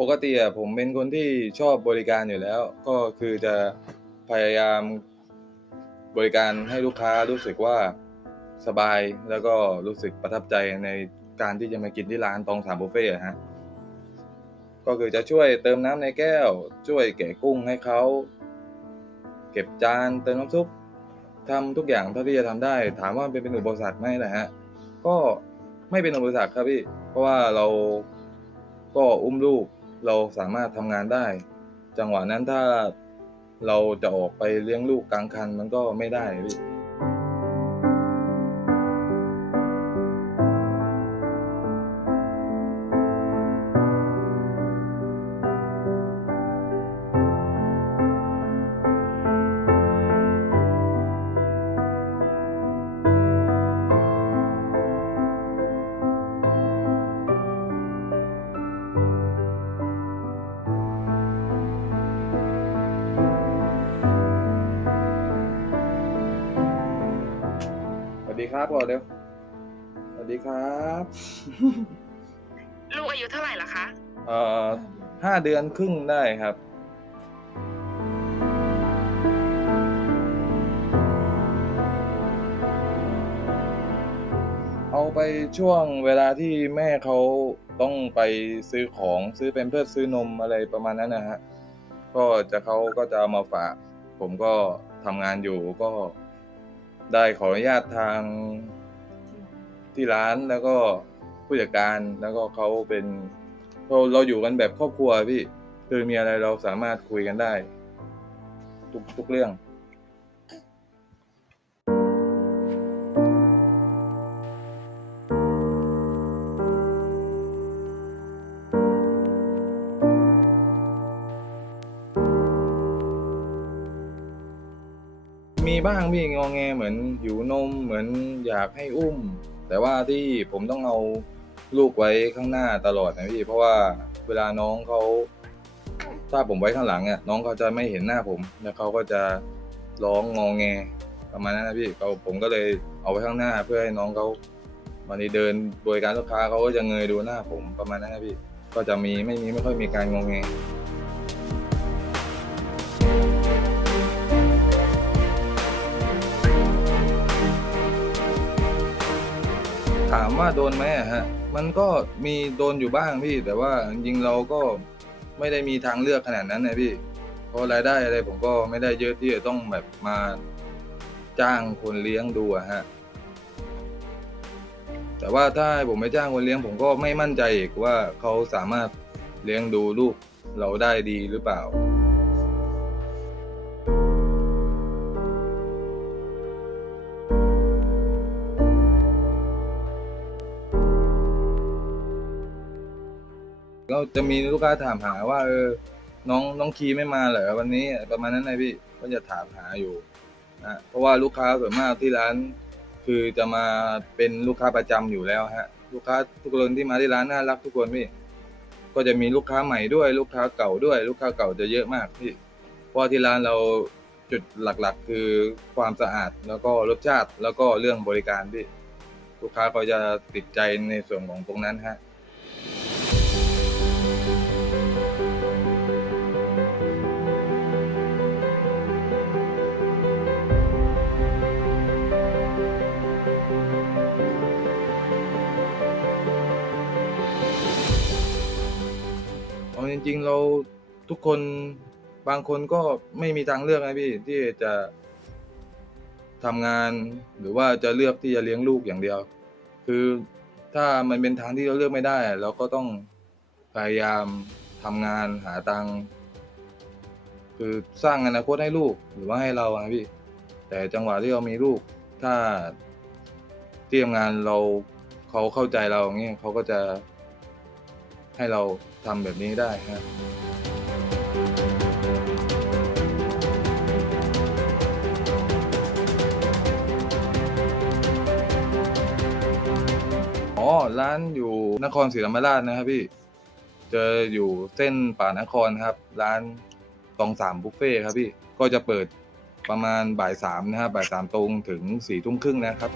ปกติอะผมเป็นคนที่ชอบบริการอยู่แล้ว ก็คือจะพยายามบริการให้ลูกค้ารู้สึกว่าสบายแล้วก็รู้สึกประทับใจในการที่จะมากินที่ร้านตองสามบุฟเฟ่ต์ฮะก็คือจะช่วยเติมน้ำในแก้ว ช่วยแกะกุ้งให้เขาเก็บจานเติมน้ำซุปทำทุกอย่างเท่าที่จะทำได้ ถามว่าเป็นเป็นอุปสรรคไหมนะฮะก็ไม่เป็นอุปสรรคครับพี่ เพราะว่าเราก็อุ้มลูก เราสามารถทำงานได้ จังหวะนั้นถ้าเราจะออกไปเลี้ยงลูกกลางคันมันก็ไม่ได้พี่ ดีครับก่อนเร็ว สวัสดีครับลูกอายุเท่าไหร่ละคะ เอ่อห้าเดือนครึ่งได้ครับ เอาไปช่วงเวลาที่แม่เขาต้องไปซื้อของซื้อเป็นเพื่อซื้อนมอะไรประมาณนั้นนะฮะ ก็จะเขาก็จะเอามาฝาก ผมก็ทำงานอยู่ก็ ได้ขออนุญาตทางที่ร้านแล้วก็ผู้จัดการแล้วก็เขาเป็นเราเราอยู่กันแบบครอบครัวพี่ คือมีอะไรเราสามารถคุยกันได้ ทุกทุกเรื่อง มีบ้างพี่งอแงเหมือนหิวนมเหมือนอยากให้อุ้ม แต่ว่าที่ผมต้องเอาลูกไว้ข้างหน้าตลอดนะพี่เพราะว่าเวลาน้องเขาถ้าผมไว้ข้างหลังอะน้องเขาจะไม่เห็นหน้าผมแล้วเขาก็จะร้องงอแงประมาณนั้นนะพี่เขาผมก็เลยเอาไว้ข้างหน้า เพื่อให้น้องเขาวันนี้เดินบริการลูกค้าเขาก็จะเงยดูหน้าผมประมาณนั้นนะพี่ก็จะมีไม่มีไม่ค่อยมีการงอแง ถามว่าโดนไหมฮะ มันก็มีโดนอยู่บ้างพี่ แต่ว่าจริงๆเราก็ไม่ได้มีทางเลือกขนาดนั้นนะพี่เพราะรายได้อะไรผมก็ไม่ได้เยอะที่จะต้องแบบมาจ้างคนเลี้ยงดูอะฮะ แต่ว่าถ้าผมไปจ้างคนเลี้ยง ผมก็ไม่มั่นใจอีกว่าเขาสามารถเลี้ยงดูลูกเราได้ดีหรือเปล่า จะมีลูกค้าถามหาว่า เออ น้องน้องคีไม่มาเหรอวันนี้ประมาณนั้นนะพี่ก็จะถามหาอยู่นะเพราะว่าลูกค้าส่วนมากที่ร้าน คือจะมาเป็นลูกค้าประจำอยู่แล้วฮะ ลูกค้าทุกคนที่มาที่ร้านน่ารักทุกคนพี่ก็จะมีลูกค้าใหม่ด้วย ลูกค้าเก่าด้วย ลูกค้าเก่าจะเยอะมากพี่เพราะที่ร้านเราจุดหลักๆ คือความสะอาดแล้วก็รสชาติแล้วก็เรื่องบริการพี่ลูกค้าเขาจะติดใจในส่วนของตรงนั้นฮะ เอาจริง ๆ เราทุกคนบางคนก็ไม่มีทางเลือกนะพี่ที่จะทำงานหรือว่าจะเลือกที่จะเลี้ยงลูกอย่างเดียว คือถ้ามันเป็นทางที่เราเลือกไม่ได้ เราก็ต้องพยายามทำงานหาตังค์คือสร้างอนาคตให้ลูกหรือว่าให้เรานะพี่ แต่จังหวะที่เรามีลูก ถ้าที่ทำงานเราเขาเข้าใจเราอย่างเงี้ยเขาก็จะ ให้เราทำแบบนี้ได้ฮะอ๋อ ร้านอยู่นครศรีธรรมราชนะครับพี่ เจออยู่เส้นป่านครครับ ร้านตองสามบุฟเฟ่ครับพี่ ก็จะเปิดประมาณบ่ายสามนะครับบ่ายสามตรงถึงสี่ทุ่มครึ่งนะครับ